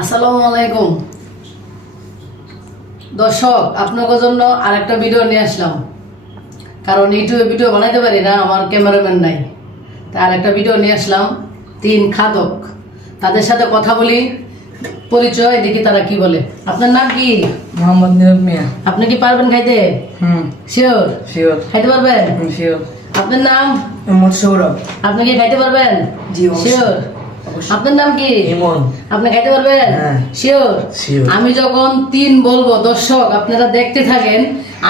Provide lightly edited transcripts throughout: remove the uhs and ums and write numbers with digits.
আসসালামু আলাইকুম দর্শক, আপনাদের জন্য আরেকটা ভিডিও নিয়ে আসলাম। কারণ ইউটিউবে ভিডিও বানাইতে পারি না, আমার ক্যামেরাম্যান নাই। তাই আরেকটা ভিডিও নিয়ে আসলাম। 3 খাদক, তাদের সাথে কথা বলি, পরিচয় দেখি তারা কি বলে। আপনার নাম কি? মোহাম্মদ নীরব মিয়া। আপনি কি পারবেন খাইতে? শিওর? শিওর। খাইতে পারবেন? শিওর। আপনার নাম? মোহাম্মদ সৌরভ। আপনি কি খাইতে পারবেন? জি, অবশ্যই। শিওর? আপনার নাম কি? ইমন। আপনি খাইতে পারবেন? হ্যাঁ। শিওর? শিওর। আমি যখন 3 বলবো, দর্শক আপনারা দেখতে থাকেন,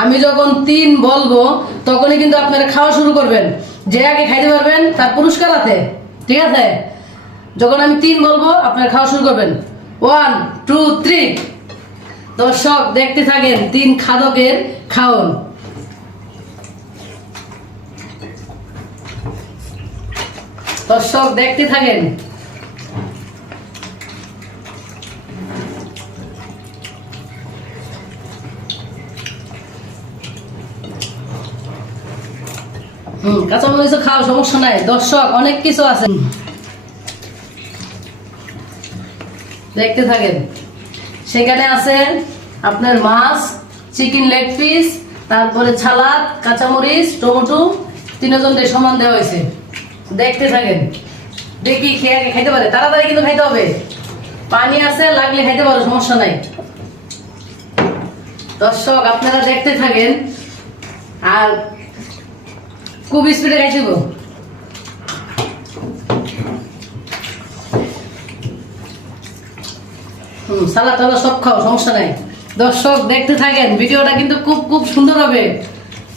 আমি যখন 3 বলবো তখনই কিন্তু আপনারা খাওয়া শুরু করবেন। যে আগে খাইতে পারবেন তার পুরস্কার আছে, ঠিক আছে? যখন আমি 3 বলবো আপনারা খাওয়া শুরু করবেন। 1 2 3। দর্শক দেখতে থাকেন 3 খাদকের খাওন। দর্শক দেখতে থাকেন। কাঁচামরিচ খাও, সমস্যা নাই। দর্শক অনেক কিছু আছে, দেখতে থাকেন। সেখানে আছে আপনার মাছ, চিকেন লেগ পিস, তারপরে সালাদ, কাঁচামরিচ, টমেটো, 3জনকে সমান দেওয়া হয়েছে। দেখতে থাকেন, দেখি খেয়ে আগে খাইতে পারে। তাড়াতাড়ি কিন্তু খাইতে হবে। পানি আছে, লাগলে খাইতে পারো, সমস্যা নাই। দর্শক আপনারা দেখতে থাকেন, আর খুব স্পিডে খাইছি গো। সালাদ টালাদ সব খাও, সমস্যা নাই। দর্শক দেখতে থাকেন, ভিডিওটা কিন্তু খুব খুব সুন্দর হবে,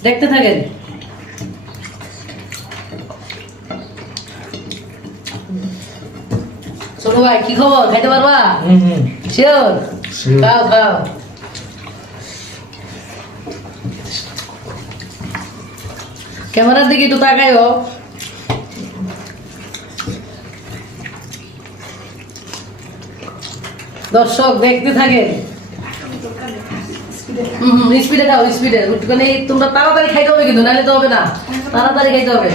দেখতে থাকেন। ছোট ভাই কি খবর? খাইতে পারবা? শিওর? খাও খাও। ক্যামেরার দিকে একটু তাকাইও। দর্শক দেখতে থাকেন। স্পিডে খাও, স্পিডে। মানে তোমরা তাড়াতাড়ি খাইতে হবে কিন্তু, নাহলে তো হবে না। তাড়াতাড়ি খাইতে হবে।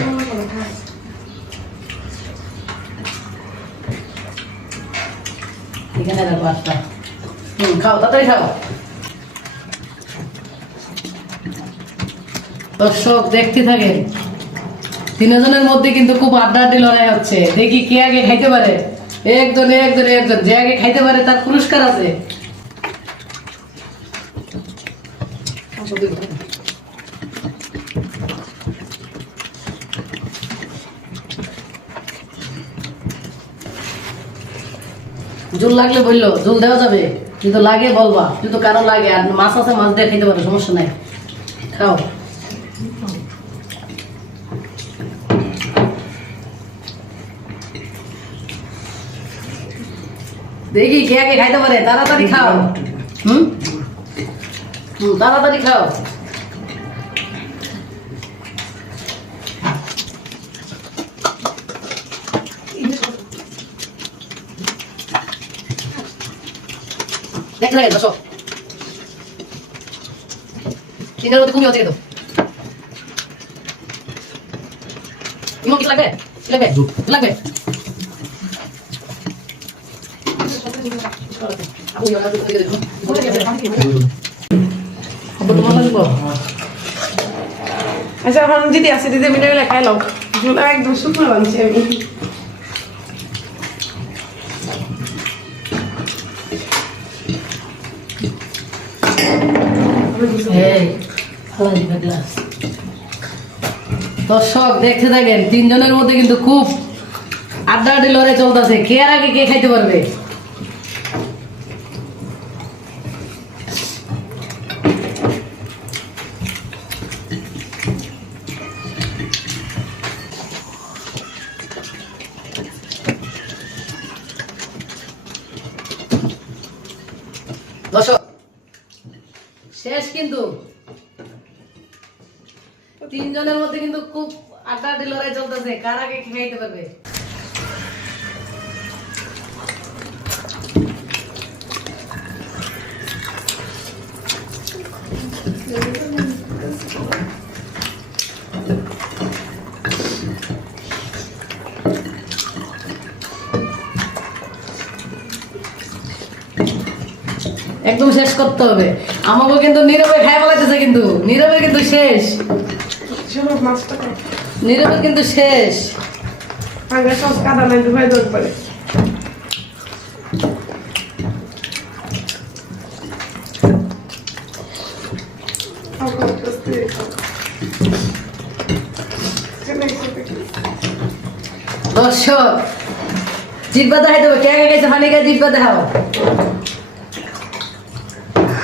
এখানে রাখো আটটা। খাও, তাড়াতাড়ি খাও। দর্শক দেখতে থাকেন, 3জনের মধ্যে কিন্তু খুব আড্ডাআড্ডি লড়াই হচ্ছে। দেখি কে আগে খাইতে পারে। একজন, যে আগে খাইতে পারে তার পুরস্কার আছে। জল লাগলে বললো, জল দেওয়া যাবে, কিন্তু লাগে বলবা, কিন্তু কারো লাগে। আর মাছ আছে, মাছ দিয়ে খাইতে পারে, সমস্যা নাই। খাও। দেখি কে আগে খাইতে পারে। তাড়াতাড়ি খাও। তাড়াতাড়ি খাও। দেখতে লাগে দর্শক, 3জনের মধ্যে কমই হচ্ছে কিন্তু। ইমন কিছু লাগবে? লাগবে? লাগবে? আচ্ছা, এখন দিদি আছে, দিদি মিলে খাই লও। ঝোলা একদম শুকনো বানছি আমি। দর্শক দেখতে থাকেন, 3জনের মধ্যে কিন্তু খুব আড্ডাআড্ডি লড়াই চলতেছে। কে আর আগে কে খাইতে পারবে। দর্শক শেষ কিন্তু, 3জনের মধ্যে কিন্তু খুব আড্ডাআড্ডি লড়াই চলতেছে, কার আগে কে খাইতে পারবে। একদম শেষ করতে হবে। আমাকে কিন্তু নীরবে খাই বলাইতেছে, কিন্তু নীরবে কিন্তু শেষ, চলো মাছটা খাও। নীরবে কিন্তু শেষ। আগে সস কাদা নাই ডুবাই দৌড় পড়ে। খাও, খাও, আস্তে খাও। এখানে এসে দেখি। দর্শক জিব্বা দেখাই দেবো, কে আগে গেছে ফানি কে জিব্বা দেখাও।